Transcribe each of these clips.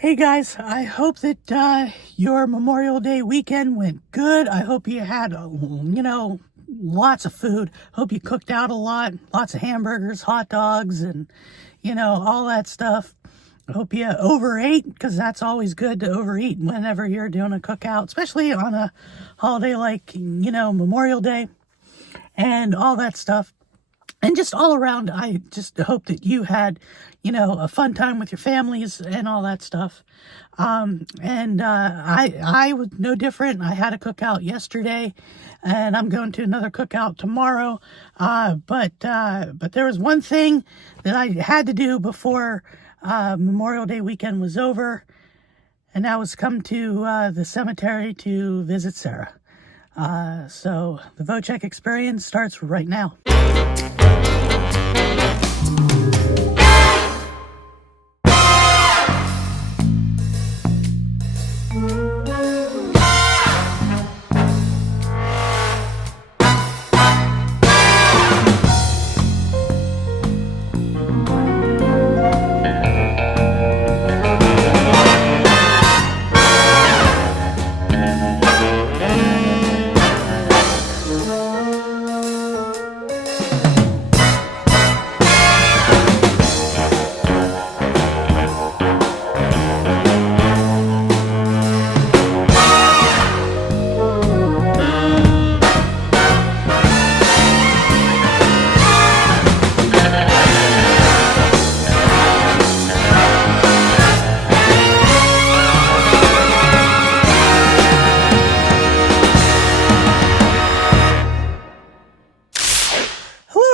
Hey guys, I hope that your Memorial Day weekend went good. I hope you had, lots of food. Hope you cooked out a lot, lots of hamburgers, hot dogs, and, all that stuff. I hope you overate, because that's always good to overeat whenever you're doing a cookout, especially on a holiday like, Memorial Day and all that stuff. And just all around, I just hope that you had, a fun time with your families and all that stuff. I was no different. I had a cookout yesterday, and I'm going to another cookout tomorrow. But there was one thing that I had to do before Memorial Day weekend was over, and that was come to the cemetery to visit Sara. So the Vochek experience starts right now.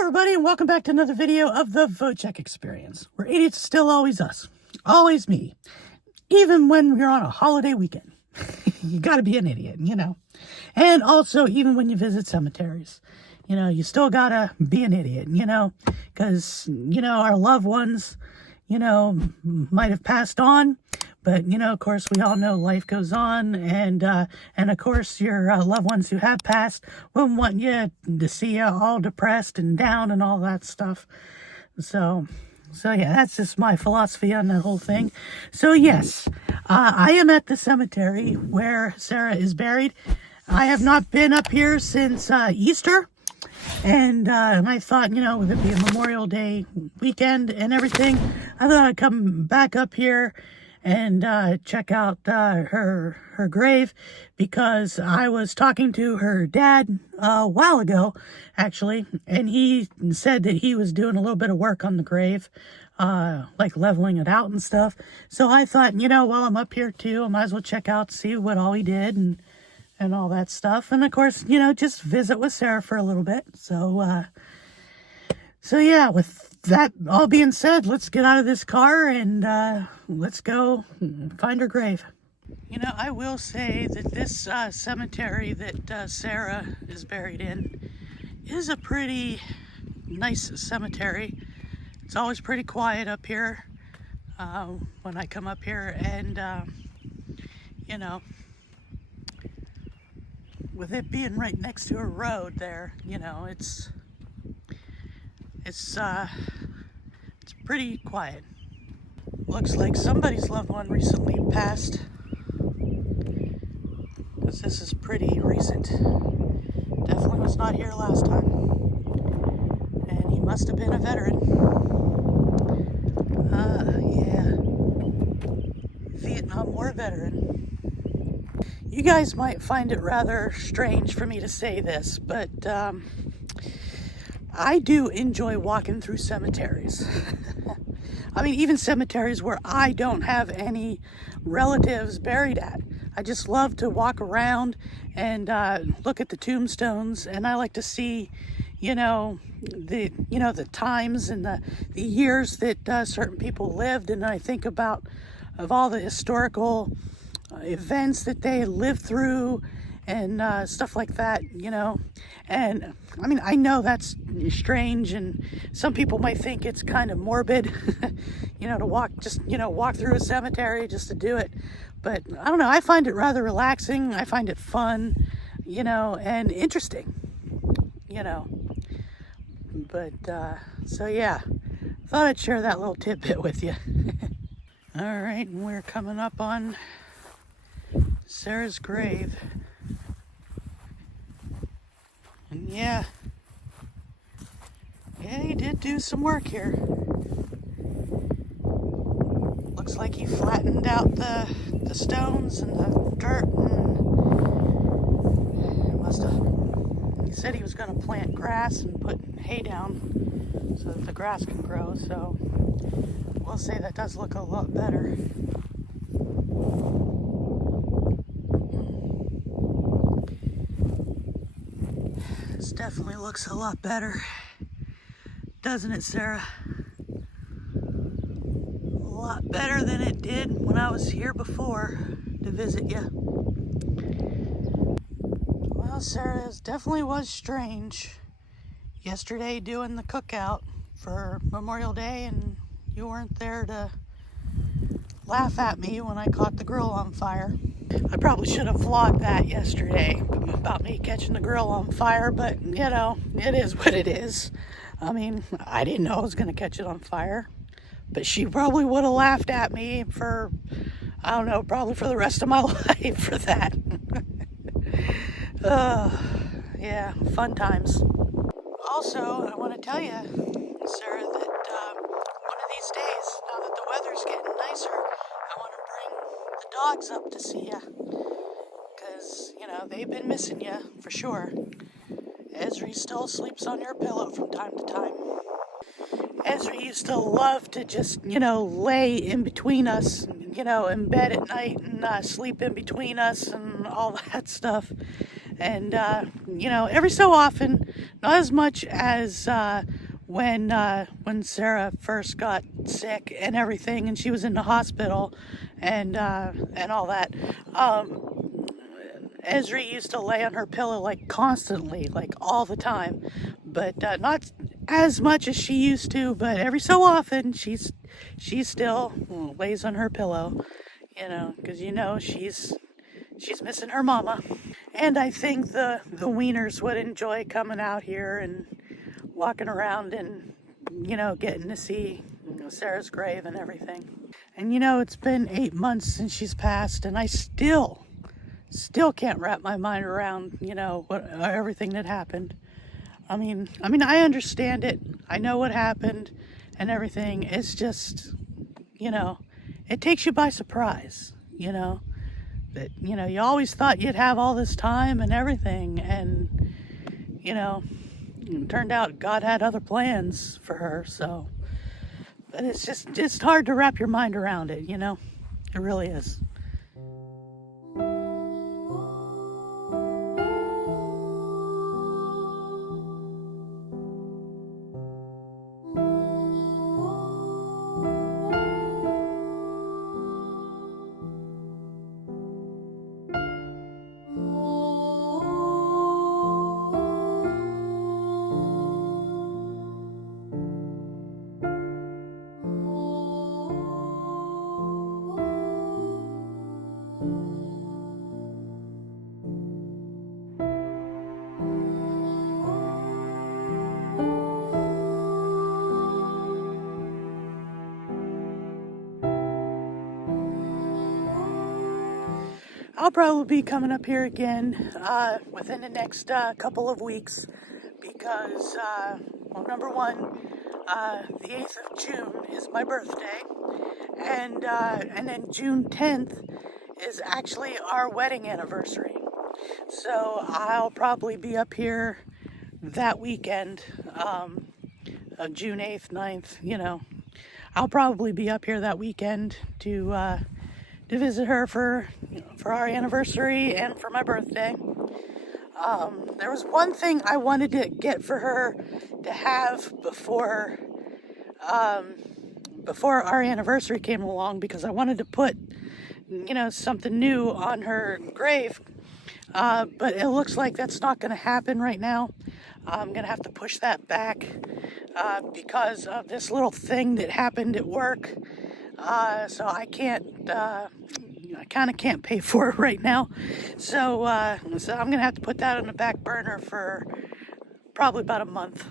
Everybody, and welcome back to another video of the Vochek experience, where idiots are still always us, always me, even when you're on a holiday weekend. You gotta be an idiot, and also even when you visit cemeteries, you still gotta be an idiot, because our loved ones might have passed on, but of course we all know life goes on, and of course your loved ones who have passed wouldn't want you to see you all depressed and down and all that stuff. So yeah, that's just my philosophy on the whole thing. So yes, I am at the cemetery where Sara is buried. I have not been up here since Easter. And I thought, with it being Memorial Day weekend and everything, I thought I'd come back up here and check out her grave, because I was talking to her dad a while ago, actually, and he said that he was doing a little bit of work on the grave, like leveling it out and stuff. So I thought, while I'm up here too, I might as well check out, see what all he did and all that stuff. And of course, just visit with Sara for a little bit. So yeah, with that all being said, let's get out of this car and let's go find her grave. I will say that this cemetery that Sara is buried in is a pretty nice cemetery. It's always pretty quiet up here when I come up here, and with it being right next to a road there, it's pretty quiet. Looks like somebody's loved one recently passed, because this is pretty recent. Definitely was not here last time, and he must have been a veteran. Yeah, Vietnam War veteran. You guys might find it rather strange for me to say this, but I do enjoy walking through cemeteries. I mean, even cemeteries where I don't have any relatives buried at. I just love to walk around and look at the tombstones, and I like to see, the times and the years that certain people lived, and I think of all the historical events that they lived through and stuff like that, and I mean, I know that's strange, and some people might think it's kind of morbid, to walk through a cemetery just to do it, but I don't know, I find it rather relaxing. I find it fun, and interesting, but so yeah, thought I'd share that little tidbit with you. All right, and we're coming up on Sarah's grave. And yeah, he did do some work here. Looks like he flattened out the stones and the dirt, and he said he was going to plant grass and put hay down so that the grass can grow, so we'll say that does look a lot better. This definitely looks a lot better, doesn't it, Sarah? A lot better than it did when I was here before to visit you. Well, Sarah, it definitely was strange yesterday doing the cookout for Memorial Day, and you weren't there to laugh at me when I caught the grill on fire. I probably should have vlogged that yesterday about me catching the grill on fire, but you know, it is what it is. I mean, I didn't know I was going to catch it on fire, but she probably would have laughed at me for, I don't know, probably for the rest of my life for that. Yeah, fun times. Also, I want to tell you, Sarah, that one of these days, now that the weather's getting nicer, I want to bring the dogs up to see you. Because, you know, they've been missing you, for sure. Esri still sleeps on your pillow from time to time. Esri used to love to just, you know, lay in between us, you know, in bed at night and sleep in between us and all that stuff. And, you know, every so often, not as much as when Sarah first got sick and everything, and she was in the hospital and all that. Esri used to lay on her pillow like constantly, like all the time, but not as much as she used to. But every so often, she still lays on her pillow, you know, because you know she's missing her mama. And I think the wieners would enjoy coming out here and walking around and, you know, getting to see, you know, Sarah's grave and everything. And you know, it's been 8 months since she's passed, and I still can't wrap my mind around, you know, everything that happened. I mean, I understand it. I know what happened and everything. It's just, you know, it takes you by surprise, you know. That, you know, you always thought you'd have all this time and everything, and, you know, it turned out God had other plans for her, so. But it's hard to wrap your mind around it, you know. It really is. I'll probably be coming up here again within the next couple of weeks because, well, number one, the 8th of June is my birthday, and then June 10th is actually our wedding anniversary. So I'll probably be up here that weekend of June 8th, 9th, you know. I'll probably be up here that weekend to visit her for our anniversary and for my birthday. There was one thing I wanted to get for her to have before our anniversary came along, because I wanted to put, you know, something new on her grave. But it looks like that's not going to happen right now. I'm going to have to push that back because of this little thing that happened at work. So I can't, I kind of can't pay for it right now. So I'm going to have to put that on the back burner for probably about a month.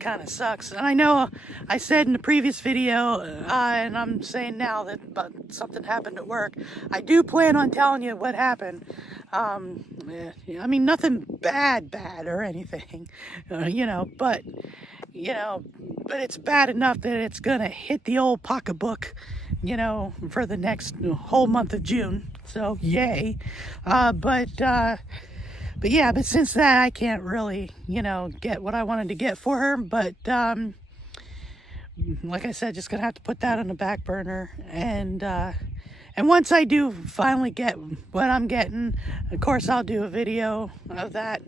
Kind of sucks. And I know I said in the previous video, and I'm saying now that but something happened at work. I do plan on telling you what happened. I mean, nothing bad or anything, but it's bad enough that it's gonna hit the old pocketbook, for the next whole month of June. So yay. But since that, I can't really, get what I wanted to get for her. But like I said, just gonna have to put that on the back burner. And once I do finally get what I'm getting, of course, I'll do a video of that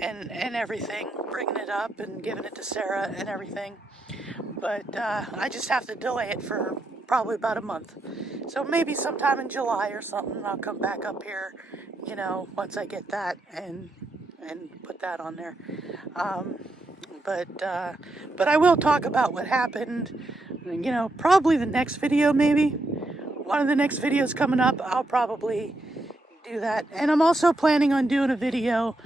and everything, bringing it up and giving it to Sarah and everything. But I just have to delay it for probably about a month. So maybe sometime in July or something, I'll come back up here, once I get that and put that on there. But I will talk about what happened, probably the next video, maybe. One of the next videos coming up, I'll probably do that. And I'm also planning on doing a video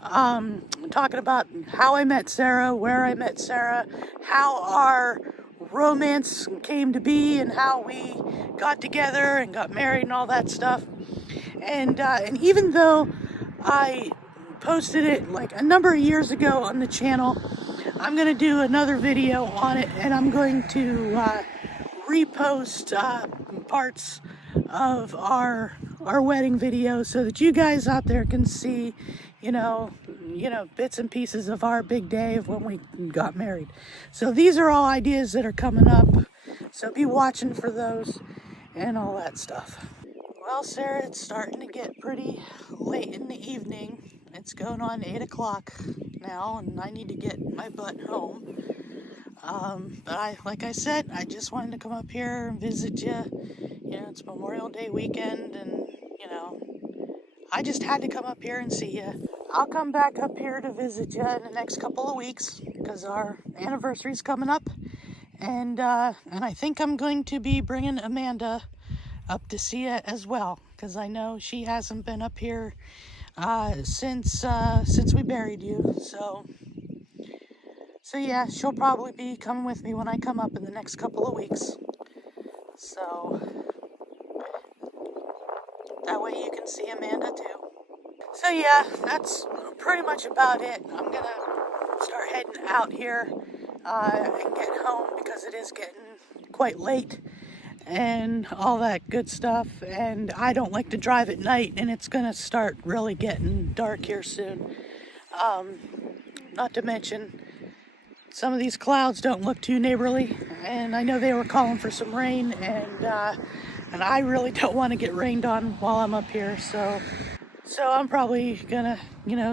talking about how I met Sarah, where I met Sarah, how our romance came to be, and how we got together and got married and all that stuff. And even though I posted it like a number of years ago on the channel, I'm going to do another video on it, and I'm going to repost parts of our wedding video so that you guys out there can see, bits and pieces of our big day of when we got married. So these are all ideas that are coming up, so be watching for those and all that stuff. Well, Sarah, it's starting to get pretty late in the evening. It's going on 8 o'clock now, and I need to get my butt home. But like I said, I just wanted to come up here and visit you. It's Memorial Day weekend, and, I just had to come up here and see you. I'll come back up here to visit you in the next couple of weeks, because our anniversary's coming up. And I think I'm going to be bringing Amanda up to see you as well, because I know she hasn't been up here since we buried you. So yeah, she'll probably be coming with me when I come up in the next couple of weeks. So that way you can see Amanda too. So yeah, that's pretty much about it. I'm gonna start heading out here and get home, because it is getting quite late and all that good stuff. And I don't like to drive at night, and it's gonna start really getting dark here soon. Not to mention, some of these clouds don't look too neighborly, and I know they were calling for some rain, and I really don't want to get rained on while I'm up here, so I'm probably gonna,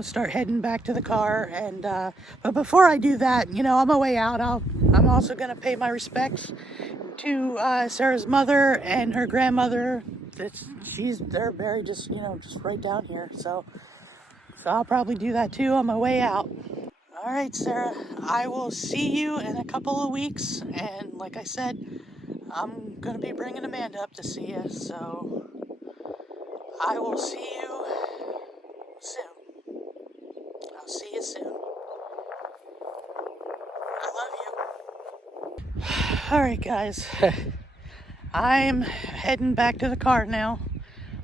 start heading back to the car. And but before I do that, on my way out, I'm also gonna pay my respects to Sarah's mother and her grandmother. They're buried just right down here, so I'll probably do that too on my way out. All right, Sarah, I will see you in a couple of weeks, and like I said, I'm going to be bringing Amanda up to see you, so I will see you soon. I'll see you soon. I love you. All right, guys, I'm heading back to the car now.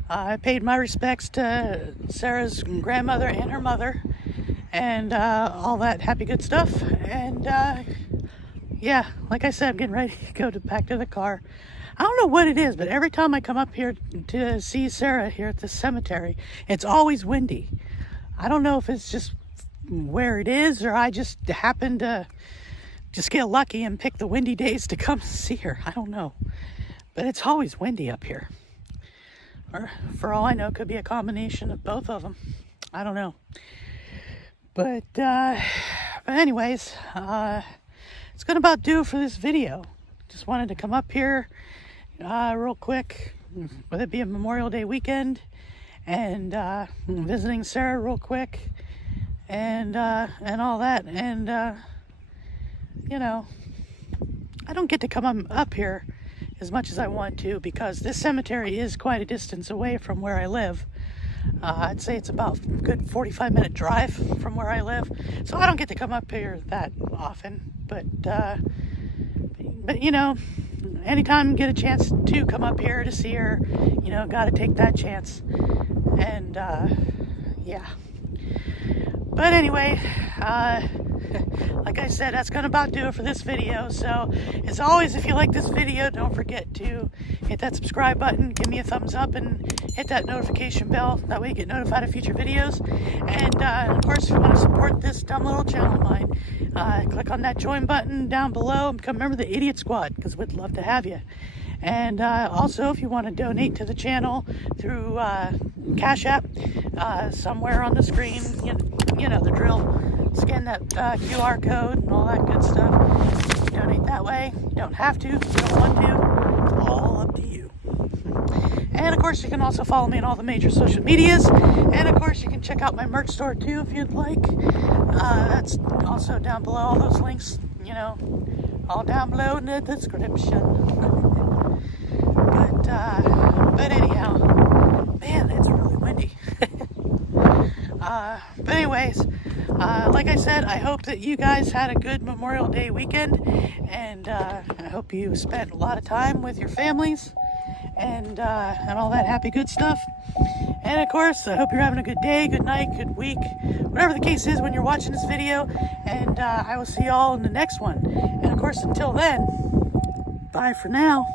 I paid my respects to Sarah's grandmother and her mother, and all that happy good stuff. And yeah, like I said, I'm getting ready to go back to the car. I don't know what it is, but every time I come up here to see Sarah here at the cemetery, it's always windy. I don't know if it's just where it is, or I just happen to just get lucky and pick the windy days to come see her. I don't know, but it's always windy up here. Or for all I know, it could be a combination of both of them. I don't know. But anyways, it's gonna about do it for this video. Just wanted to come up here real quick, with it being Memorial Day weekend, and visiting Sarah real quick, and all that. And I don't get to come up here as much as I want to, because this cemetery is quite a distance away from where I live. I'd say it's about a good 45-minute drive from where I live. So I don't get to come up here that often. But you know, anytime you get a chance to come up here to see her, you know, got to take that chance. And yeah. But anyway, like I said, that's going to about do it for this video. So, as always, if you like this video, don't forget to hit that subscribe button, give me a thumbs up, and hit that notification bell. That way you get notified of future videos. And, of course, if you want to support this dumb little channel of mine, click on that join button down below and become a member of the Idiot Squad, because we'd love to have you. And also, if you want to donate to the channel through Cash App, somewhere on the screen, you know the drill. Scan that QR code and all that good stuff. Donate that way. You don't have to. You don't want to. It's all up to you. And of course, you can also follow me on all the major social medias. And of course, you can check out my merch store too if you'd like. That's also down below. All those links, you know, all down below in the description. But anyhow, man, it's really windy. But anyways, like I said, I hope that you guys had a good Memorial Day weekend, and I hope you spent a lot of time with your families and all that happy good stuff. And of course, I hope you're having a good day, good night, good week, whatever the case is when you're watching this video, and I will see y'all in the next one. And of course, until then, bye for now.